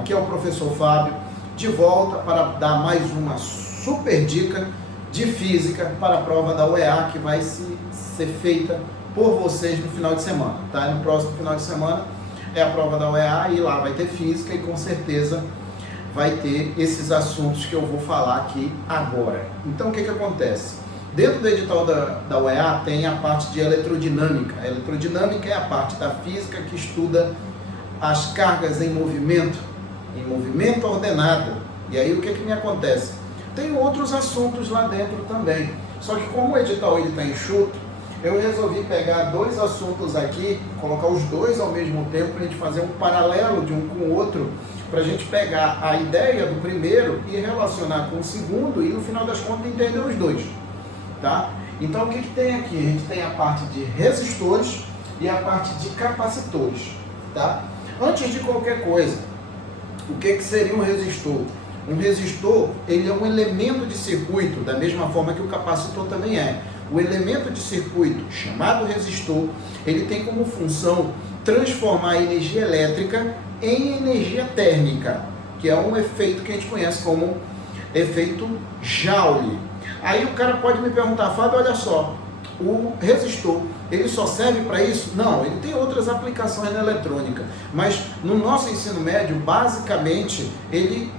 Aqui é o professor Fábio, de volta para dar mais uma super dica de física para a prova da UEA, que vai ser feita por vocês no final de semana, tá? No próximo final de semana é a prova da UEA e lá vai ter física e com certeza vai ter esses assuntos que eu vou falar aqui agora. Então o que acontece? Dentro do edital da UEA tem a parte de eletrodinâmica. A eletrodinâmica é a parte da física que estuda as cargas em movimento ordenado. E aí o que me acontece? Tem outros assuntos lá dentro também. Só que como o edital está enxuto, eu resolvi pegar dois assuntos aqui, colocar os dois ao mesmo tempo, para a gente fazer um paralelo de um com o outro, para a gente pegar a ideia do primeiro e relacionar com o segundo e no final das contas entender os dois. Tá? Então o que tem aqui? A gente tem a parte de resistores e a parte de capacitores. Tá? Antes de qualquer coisa, o que seria um resistor? Um resistor, ele é um elemento de circuito, da mesma forma que o capacitor também é. O elemento de circuito, chamado resistor, ele tem como função transformar a energia elétrica em energia térmica, que é um efeito que a gente conhece como efeito Joule. Aí o cara pode me perguntar, Fábio, olha só, o resistor, ele só serve para isso? Não, ele tem outras aplicações na eletrônica, mas no nosso ensino médio, basicamente, ele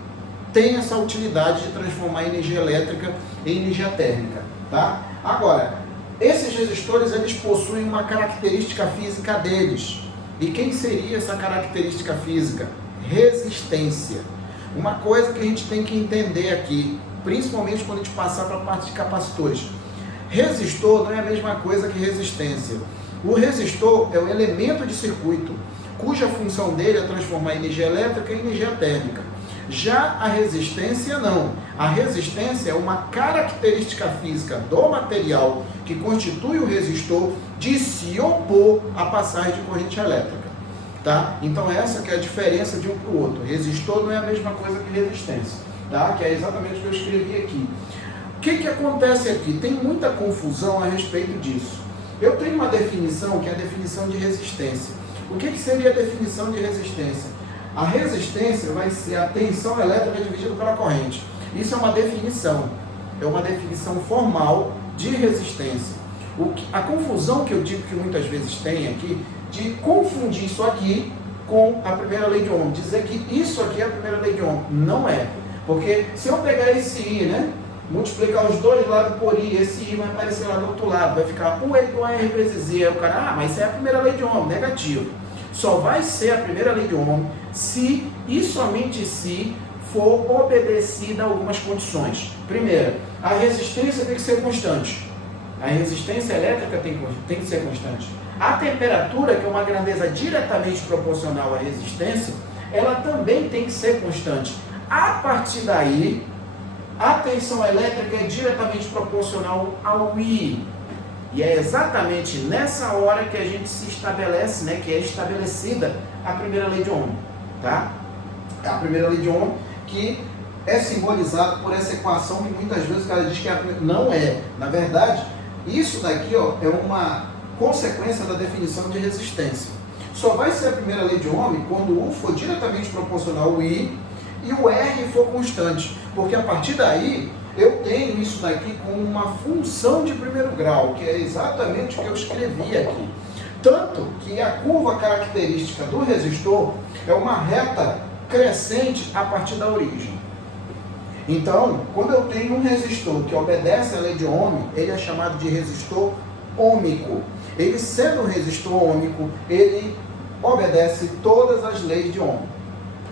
tem essa utilidade de transformar a energia elétrica em energia térmica, tá? Agora, esses resistores, eles possuem uma característica física deles. E quem seria essa característica física? Resistência. Uma coisa que a gente tem que entender aqui, principalmente quando a gente passar para a parte de capacitores. Resistor não é a mesma coisa que resistência. O resistor é um elemento de circuito, cuja função dele é transformar energia elétrica em energia térmica. Já a resistência não. A resistência é uma característica física do material que constitui o resistor de se opor à passagem de corrente elétrica. Tá? Então essa que é a diferença de um para o outro. Resistor não é a mesma coisa que resistência. Tá? Que é exatamente o que eu escrevi aqui. O que acontece aqui? Tem muita confusão a respeito disso. Eu tenho uma definição que é a definição de resistência. O que seria a definição de resistência? A resistência vai ser a tensão elétrica dividida pela corrente. Isso é uma definição formal de resistência. A confusão que eu digo que muitas vezes tem aqui, de confundir isso aqui com a primeira lei de Ohm, dizer que isso aqui é a primeira lei de Ohm. Não é. Porque se eu pegar esse I, né, multiplicar os dois lados por I, esse I vai aparecer lá do outro lado, vai ficar 1 é igual a R vezes I. Aí o cara, mas isso é a primeira lei de Ohm, negativo. Só vai ser a primeira lei de Ohm se e somente se for obedecida a algumas condições. Primeira, a resistência tem que ser constante. A resistência elétrica tem que ser constante. A temperatura, que é uma grandeza diretamente proporcional à resistência, ela também tem que ser constante. A partir daí, a tensão elétrica é diretamente proporcional ao I. E é exatamente nessa hora que a gente se estabelece, né, que é estabelecida a primeira lei de Ohm. Tá? A primeira lei de Ohm que é simbolizada por essa equação que muitas vezes o cara diz que não é. Na verdade, isso daqui é uma consequência da definição de resistência. Só vai ser a primeira lei de Ohm quando o U for diretamente proporcional ao I e o R for constante. Porque a partir daí eu tenho isso daqui como uma função de primeiro grau, que é exatamente o que eu escrevi aqui. Tanto que a curva característica do resistor é uma reta crescente a partir da origem. Então, quando eu tenho um resistor que obedece à lei de Ohm, ele é chamado de resistor ôhmico. Ele, sendo um resistor ôhmico, ele obedece todas as leis de Ohm.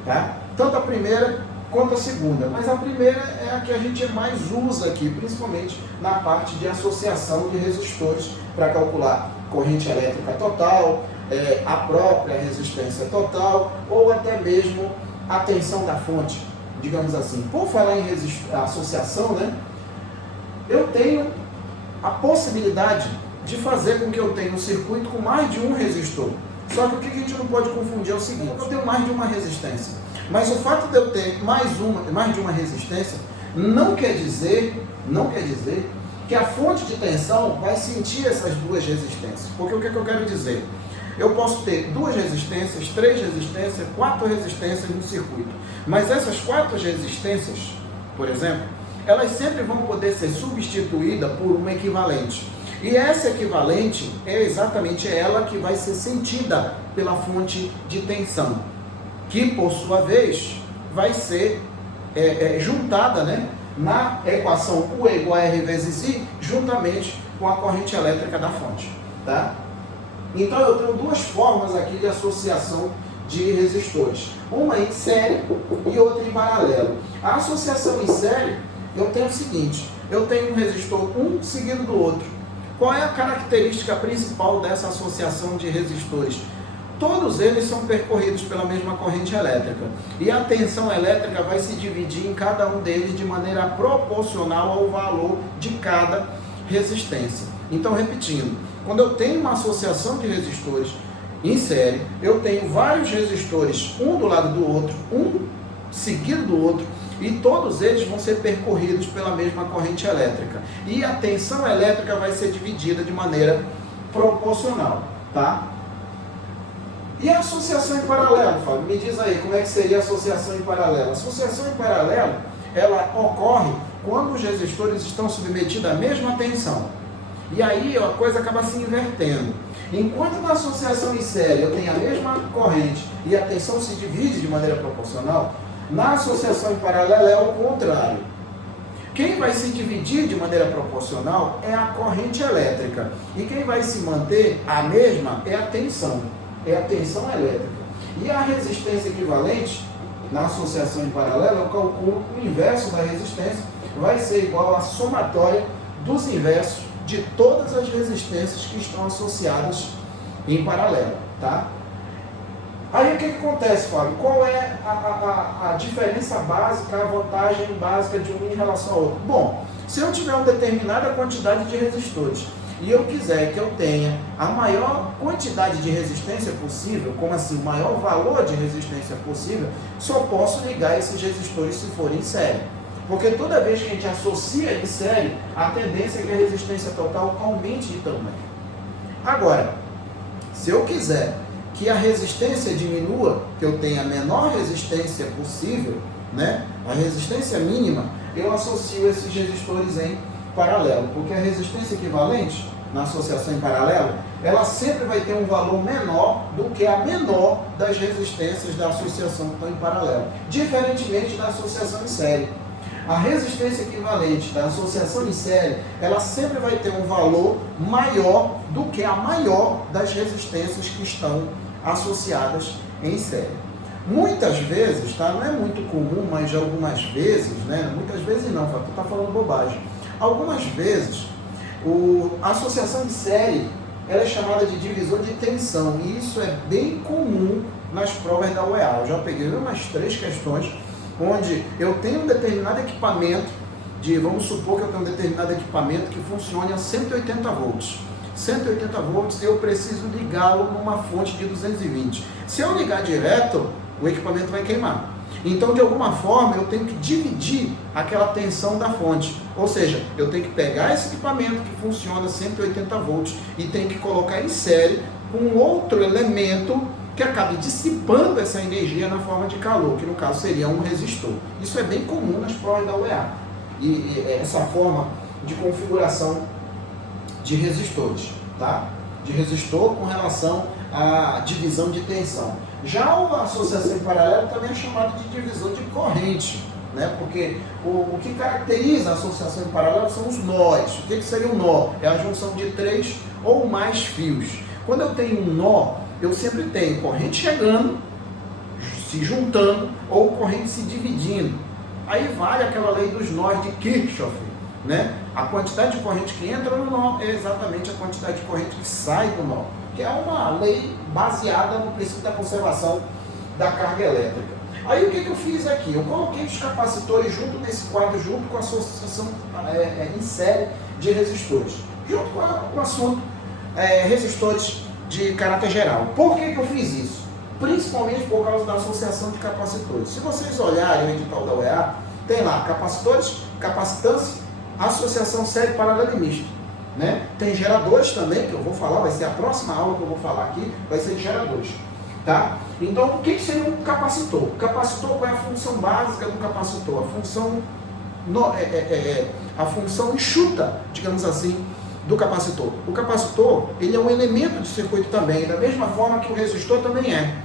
Tá? Tanto a primeira quanto a segunda. Mas a primeira é a que a gente mais usa aqui, principalmente na parte de associação de resistores para calcular corrente elétrica total, a própria resistência total, ou até mesmo a tensão da fonte, digamos assim. Por falar em associação, né, eu tenho a possibilidade de fazer com que eu tenha um circuito com mais de um resistor. Só que o que a gente não pode confundir é o seguinte: eu tenho mais de uma resistência, mas o fato de eu ter mais de uma resistência não quer dizer que a fonte de tensão vai sentir essas duas resistências. Porque o que eu quero dizer? eu posso ter 2 resistências, 3 resistências, 4 resistências no circuito. Mas essas 4 resistências, por exemplo, elas sempre vão poder ser substituídas por uma equivalente. E essa equivalente é exatamente ela que vai ser sentida pela fonte de tensão, que por sua vez vai ser juntada, né, na equação U igual a R vezes I, juntamente com a corrente elétrica da fonte. Tá? Então eu tenho 2 formas aqui de associação de resistores, uma em série e outra em paralelo. A associação em série, eu tenho o seguinte, eu tenho um resistor um seguido do outro. Qual é a característica principal dessa associação de resistores? Todos eles são percorridos pela mesma corrente elétrica e a tensão elétrica vai se dividir em cada um deles de maneira proporcional ao valor de cada resistência. Então, repetindo, quando eu tenho uma associação de resistores em série, eu tenho vários resistores, um do lado do outro, um seguido do outro, e todos eles vão ser percorridos pela mesma corrente elétrica. E a tensão elétrica vai ser dividida de maneira proporcional, tá? E a associação em paralelo, Fábio? Me diz aí, como é que seria a associação em paralelo? A associação em paralelo, ela ocorre quando os resistores estão submetidos à mesma tensão. E aí a coisa acaba se invertendo. Enquanto na associação em série eu tenho a mesma corrente e a tensão se divide de maneira proporcional, na associação em paralelo é o contrário. Quem vai se dividir de maneira proporcional é a corrente elétrica. E quem vai se manter a mesma é a tensão. É a tensão elétrica. E a resistência equivalente, na associação em paralelo, eu calculo o inverso da resistência, vai ser igual à somatória dos inversos de todas as resistências que estão associadas em paralelo, tá? Aí o que acontece, Fábio? Qual é a diferença básica, a vantagem básica de um em relação ao outro? Bom, se eu tiver uma determinada quantidade de resistores e eu quiser que eu tenha a maior quantidade de resistência possível, como assim, o maior valor de resistência possível, só posso ligar esses resistores se forem em série. Porque toda vez que a gente associa em série, a tendência é que a resistência total aumente de tamanho. Agora, se eu quiser que a resistência diminua, que eu tenha a menor resistência possível, né, a resistência mínima, eu associo esses resistores em paralelo, porque a resistência equivalente, na associação em paralelo, ela sempre vai ter um valor menor do que a menor das resistências da associação que estão em paralelo, diferentemente da associação em série. A resistência equivalente da associação em série, ela sempre vai ter um valor maior do que a maior das resistências que estão associadas em série. Muitas vezes, tá? Não é muito comum, mas algumas vezes, né? Muitas vezes não, tu está falando bobagem. Algumas vezes, a associação em série, ela é chamada de divisor de tensão, e isso é bem comum nas provas da UEA. Eu já peguei umas 3 questões onde eu tenho um determinado equipamento, vamos supor que eu tenho um determinado equipamento que funcione a 180 volts. 180 volts, eu preciso ligá-lo numa fonte de 220. Se eu ligar direto, o equipamento vai queimar. Então, de alguma forma, eu tenho que dividir aquela tensão da fonte. Ou seja, eu tenho que pegar esse equipamento que funciona a 180 volts e tenho que colocar em série com outro elemento que acabe dissipando essa energia na forma de calor, que no caso seria um resistor. Isso é bem comum nas provas da UEA. E essa forma de configuração de resistores, tá? De resistor com relação à divisão de tensão. Já a associação em paralelo também é chamada de divisão de corrente, né? Porque o que caracteriza a associação em paralelo são os nós. O que seria um nó? É a junção de 3 ou mais fios. Quando eu tenho um nó, eu sempre tenho corrente chegando, se juntando, ou corrente se dividindo. Aí vale aquela lei dos nós de Kirchhoff, né? A quantidade de corrente que entra no nó é exatamente a quantidade de corrente que sai do nó, que é uma lei baseada no princípio da conservação da carga elétrica. Aí o que eu fiz aqui? Eu coloquei os capacitores junto nesse quadro, junto com a associação em série de resistores, junto com o assunto resistores de caráter geral. Por que eu fiz isso? Principalmente por causa da associação de capacitores. Se vocês olharem o edital da UEA, tem lá capacitores, capacitância, associação série, paralelo e misto. né? Tem geradores também, que eu vou falar, vai ser a próxima aula que eu vou falar aqui, vai ser de geradores, tá? Então, o que seria um capacitor? O capacitor, qual é a função básica do capacitor? A função enxuta, digamos assim, do capacitor. O capacitor, ele é um elemento de circuito também, da mesma forma que o resistor também é,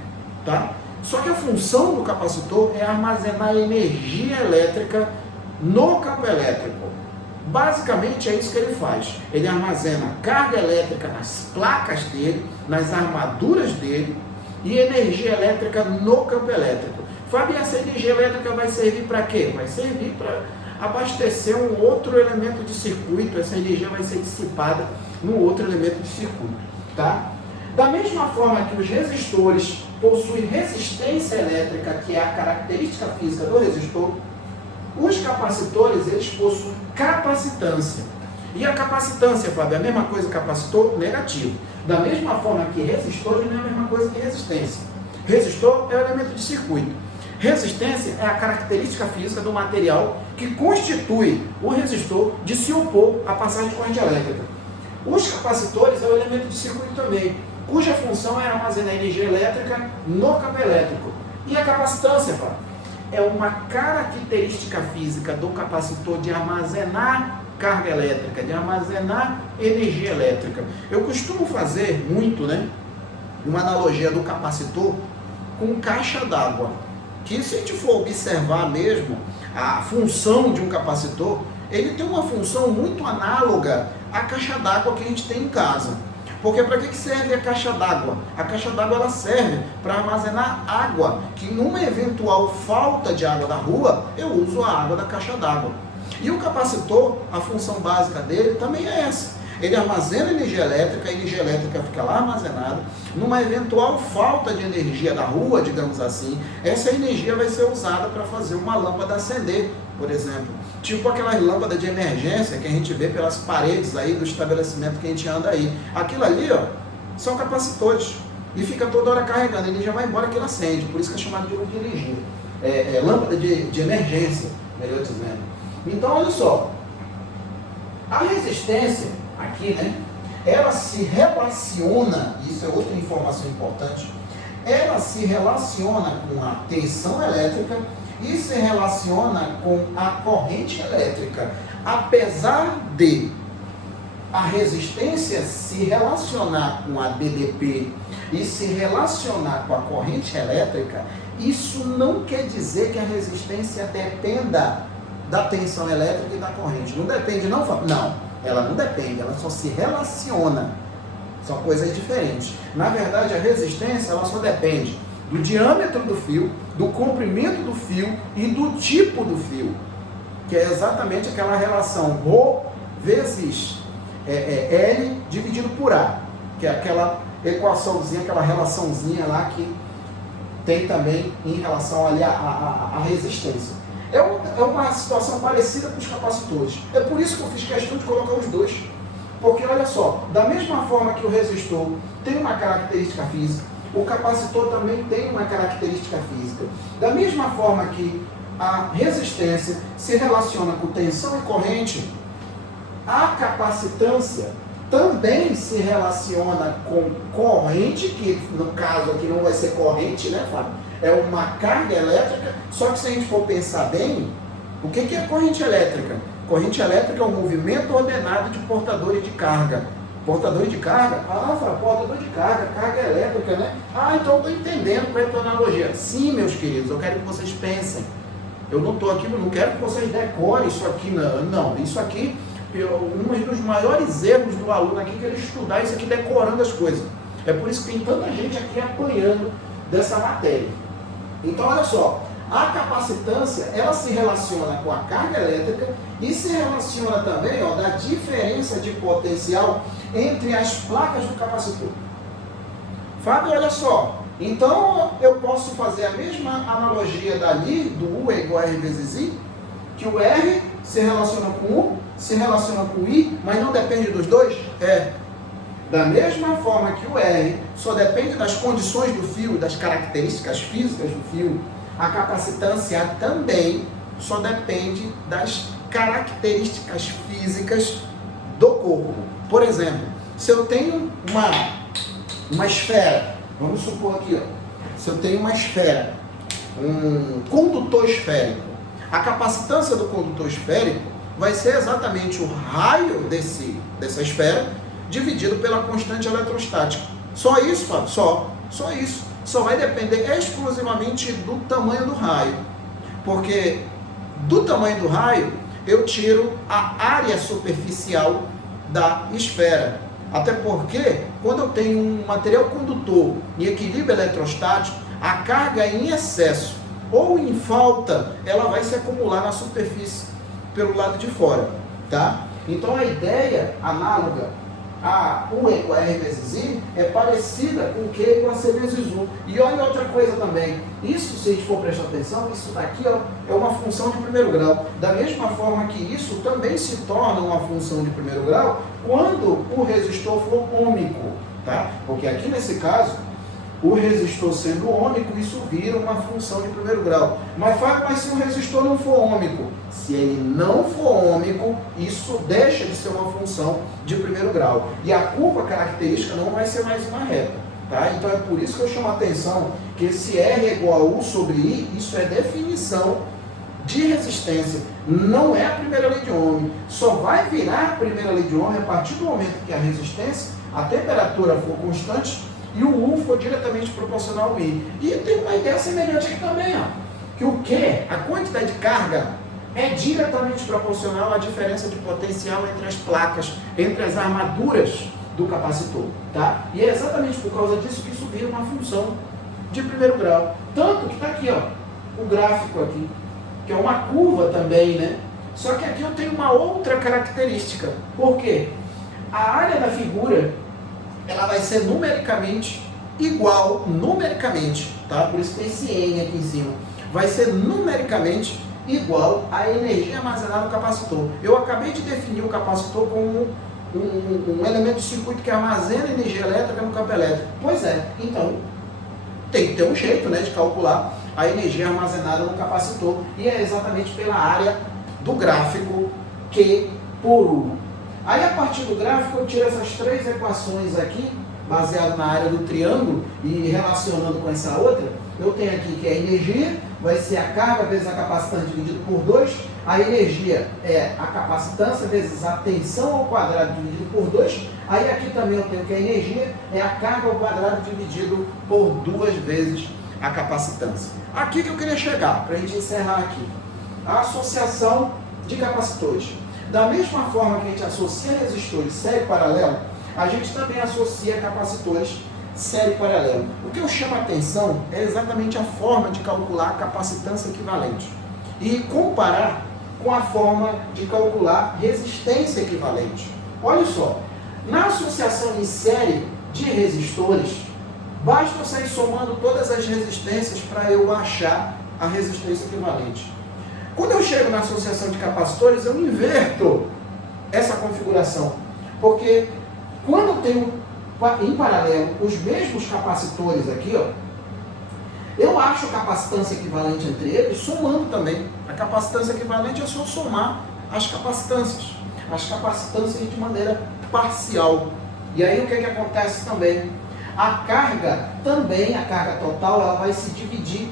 tá? Só que a função do capacitor é armazenar energia elétrica no campo elétrico. Basicamente é isso que ele faz. Ele armazena carga elétrica nas placas dele, nas armaduras dele e energia elétrica no campo elétrico. Fábio, essa energia elétrica vai servir para quê? Vai servir para abastecer um outro elemento de circuito. Essa energia vai ser dissipada no outro elemento de circuito, tá? Da mesma forma que os resistores possuem resistência elétrica, que é a característica física do resistor, os capacitores, eles possuem capacitância. E a capacitância, Fábio, é a mesma coisa que capacitor? Negativo. Da mesma forma que resistor, não é a mesma coisa que resistência. Resistor é o elemento de circuito. Resistência é a característica física do material que constitui o resistor de se opor à passagem de corrente elétrica. Os capacitores é o elemento de circuito também, cuja função é armazenar energia elétrica no campo elétrico. E a capacitância, Fábio, é uma característica física do capacitor de armazenar carga elétrica, de armazenar energia elétrica. Eu costumo fazer muito, né, uma analogia do capacitor com caixa d'água, que se a gente for observar mesmo a função de um capacitor, ele tem uma função muito análoga à caixa d'água que a gente tem em casa. Porque para que serve a caixa d'água? A caixa d'água ela serve para armazenar água, que numa eventual falta de água da rua, eu uso a água da caixa d'água. E o capacitor, a função básica dele também é essa. Ele armazena energia elétrica, a energia elétrica fica lá armazenada. Numa eventual falta de energia da rua, digamos assim, essa energia vai ser usada para fazer uma lâmpada acender, por exemplo. Tipo aquelas lâmpadas de emergência que a gente vê pelas paredes aí do estabelecimento que a gente anda aí. Aquilo ali, ó, são capacitores. E fica toda hora carregando, ele já vai embora que ele acende. Por isso que é chamado de luz de energia. Lâmpada de emergência, melhor dizendo. Então, olha só. A resistência aqui, né? Ela se relaciona, isso é outra informação importante, ela se relaciona com a tensão elétrica e se relaciona com a corrente elétrica. Apesar de a resistência se relacionar com a DDP e se relacionar com a corrente elétrica, isso não quer dizer que a resistência dependa da tensão elétrica e da corrente. Não depende, não, Fábio? Não. Ela não depende, ela só se relaciona. São coisas diferentes. Na verdade, a resistência ela só depende do diâmetro do fio, do comprimento do fio e do tipo do fio, que é exatamente aquela relação ρ vezes L dividido por A, que é aquela equaçãozinha, aquela relaçãozinha lá que tem também em relação ali à resistência. É uma situação parecida com os capacitores. É por isso que eu fiz questão de colocar os dois. Porque, olha só, da mesma forma que o resistor tem uma característica física, o capacitor também tem uma característica física. Da mesma forma que a resistência se relaciona com tensão e corrente, a capacitância também se relaciona com corrente, que no caso aqui não vai ser corrente, né, Fábio? É uma carga elétrica, só que se a gente for pensar bem, o que é corrente elétrica? Corrente elétrica é um movimento ordenado de portadores de carga. Portadores de carga? Ah, Fábio, portador de carga, carga elétrica, né? Ah, então eu estou entendendo qual é a tua analogia. Sim, meus queridos, eu quero que vocês pensem. Eu não estou aqui, não quero que vocês decorem isso aqui, não. Isso aqui, um dos maiores erros do aluno aqui, que ele estudar isso aqui decorando as coisas. É por isso que tem tanta gente aqui apanhando dessa matéria. Então, olha só, a capacitância, ela se relaciona com a carga elétrica e se relaciona também, ó, da diferença de potencial entre as placas do capacitor. Fábio, olha só, então eu posso fazer a mesma analogia dali, do U é igual a R vezes I, que o R se relaciona com o U, se relaciona com o I, mas não depende dos dois? Da mesma forma que o R só depende das condições do fio, das características físicas do fio, a capacitância também só depende das características físicas do corpo. Por exemplo, se eu tenho uma esfera, vamos supor aqui, ó, se eu tenho uma esfera, um condutor esférico, a capacitância do condutor esférico vai ser exatamente o raio dessa esfera dividido pela constante eletrostática. Só isso, Fábio? Só isso. Só vai depender exclusivamente do tamanho do raio. Porque do tamanho do raio, eu tiro a área superficial da esfera. Até porque, quando eu tenho um material condutor em equilíbrio eletrostático, a carga em excesso ou em falta, ela vai se acumular na superfície pelo lado de fora, tá? Então a ideia análoga a U igual a R vezes I é parecida com Q igual a C vezes U. E olha outra coisa também, isso, se a gente for prestar atenção, isso daqui, ó, é uma função de primeiro grau. Da mesma forma que isso também se torna uma função de primeiro grau quando o resistor for ômico, tá? Porque aqui nesse caso, o resistor sendo ômico, isso vira uma função de primeiro grau. Mas se o resistor não for ômico? Se ele não for ômico, isso deixa de ser uma função de primeiro grau. E a curva característica não vai ser mais uma reta. Tá? Então é por isso que eu chamo a atenção que esse R é igual a U sobre I, isso é definição de resistência. Não é a primeira lei de Ohm. Só vai virar a primeira lei de Ohm a partir do momento que a resistência, a temperatura for constante, e o U for diretamente proporcional ao I. E tem uma ideia semelhante aqui também, ó, que o Q, a quantidade de carga, é diretamente proporcional à diferença de potencial entre as placas, entre as armaduras do capacitor. Tá? E é exatamente por causa disso que isso vira uma função de primeiro grau. Tanto que está aqui, ó, o gráfico aqui, que é uma curva também, né? Só que aqui eu tenho uma outra característica. Por quê? A área da figura, ela vai ser numericamente igual, tá? Por isso tem esse N aqui em cima. Vai ser numericamente igual à energia armazenada no capacitor. Eu acabei de definir o capacitor como um elemento de circuito que armazena energia elétrica no campo elétrico. Pois é, então tem que ter um jeito, né, de calcular a energia armazenada no capacitor. E é exatamente pela área do gráfico Q por U. Aí, a partir do gráfico, eu tiro essas três equações aqui, baseado na área do triângulo e relacionando com essa outra. Eu tenho aqui que a energia vai ser a carga vezes a capacitância dividido por 2. A energia é a capacitância vezes a tensão ao quadrado dividido por 2. Aí aqui também eu tenho que a energia é a carga ao quadrado dividido por 2 vezes a capacitância. Aqui que eu queria chegar, para a gente encerrar aqui. A associação de capacitores. Da mesma forma que a gente associa resistores série e paralelo, a gente também associa capacitores série e paralelo. O que eu chamo a atenção é exatamente a forma de calcular a capacitância equivalente e comparar com a forma de calcular resistência equivalente. Olha só, na associação em série de resistores, basta eu sair somando todas as resistências para eu achar a resistência equivalente. Quando eu chego na associação de capacitores, eu inverto essa configuração, porque quando eu tenho em paralelo os mesmos capacitores aqui, ó, eu acho a capacitância equivalente entre eles somando também. A capacitância equivalente é só somar as capacitâncias de maneira parcial. E aí o que acontece também? A carga também, a carga total, ela vai se dividir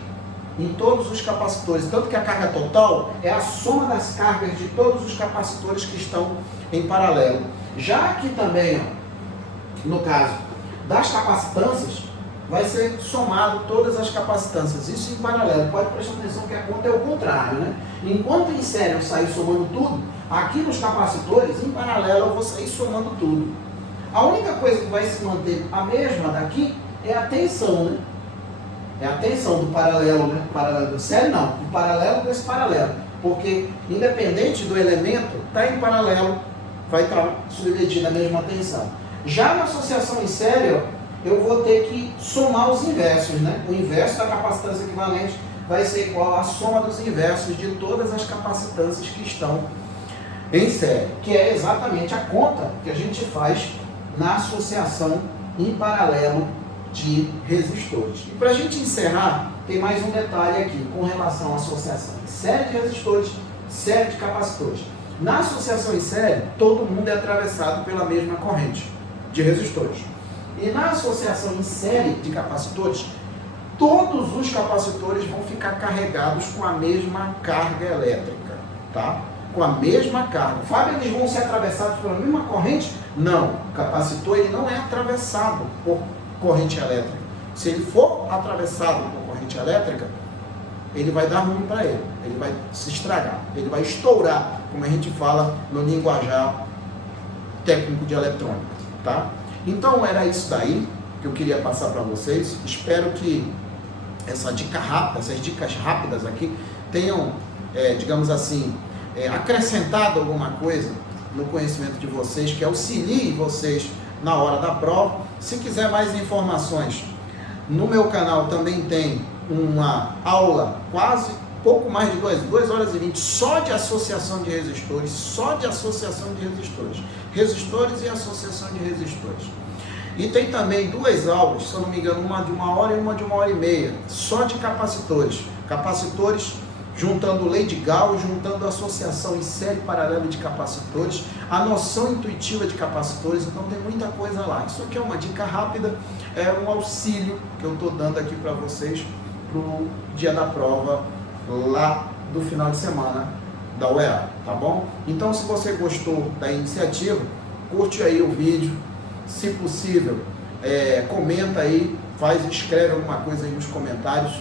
em todos os capacitores, tanto que a carga total é a soma das cargas de todos os capacitores que estão em paralelo. Já aqui também, ó, no caso das capacitâncias, vai ser somado todas as capacitâncias, isso em paralelo. Pode prestar atenção que a conta é o contrário, né? Enquanto em série eu sair somando tudo, aqui nos capacitores, em paralelo, eu vou sair somando tudo. A única coisa que vai se manter a mesma daqui é a tensão, né? É a tensão do paralelo, né? Paralelo do série não, do paralelo desse paralelo. Porque, independente do elemento, está em paralelo, vai estar submetido à mesma tensão. Já na associação em série, ó, eu vou ter que somar os inversos, né? O inverso da capacitância equivalente vai ser igual à soma dos inversos de todas as capacitâncias que estão em série, que é exatamente a conta que a gente faz na associação em paralelo de resistores. E para a gente encerrar, tem mais um detalhe aqui com relação à associação em série de resistores, série de capacitores. Na associação em série, todo mundo é atravessado pela mesma corrente de resistores. E na associação em série de capacitores, todos os capacitores vão ficar carregados com a mesma carga elétrica, tá? Com a mesma carga. Fábio, eles vão ser atravessados pela mesma corrente? Não. O capacitor ele não é atravessado por corrente elétrica. Se ele for atravessado por corrente elétrica, ele vai dar ruim para ele vai se estragar, ele vai estourar, como a gente fala no linguajar técnico de eletrônica, tá? Então era isso daí que eu queria passar para vocês. Espero que essa dica rápida, essas dicas rápidas aqui tenham, digamos assim, acrescentado alguma coisa no conhecimento de vocês, que auxilie vocês na hora da prova. Se quiser mais informações, no meu canal também tem uma aula, quase pouco mais de 2 horas e 20, só de associação de resistores, resistores e associação de resistores. E tem também 2 aulas, se eu não me engano, uma de 1 hora e uma de 1h30, só de capacitores, juntando lei de Gauss, juntando a associação em série paralela de capacitores, a noção intuitiva de capacitores. Então tem muita coisa lá. Isso aqui é uma dica rápida, é um auxílio que eu estou dando aqui para vocês para o dia da prova lá do final de semana da UEA, tá bom? Então, se você gostou da iniciativa, curte aí o vídeo, se possível, comenta aí, escreve alguma coisa aí nos comentários,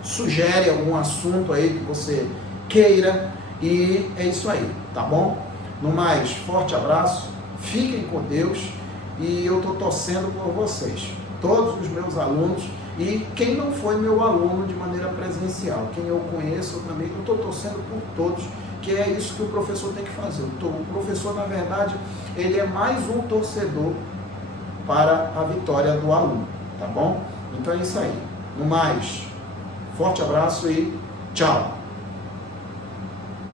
sugere algum assunto aí que você queira, e é isso aí, tá bom? No mais, forte abraço, fiquem com Deus, e eu estou torcendo por vocês, todos os meus alunos, e quem não foi meu aluno de maneira presencial, quem eu conheço também, eu estou torcendo por todos, que é isso que o professor tem que fazer. O professor, na verdade, ele é mais um torcedor para a vitória do aluno, tá bom? Então é isso aí. No mais, forte abraço e tchau!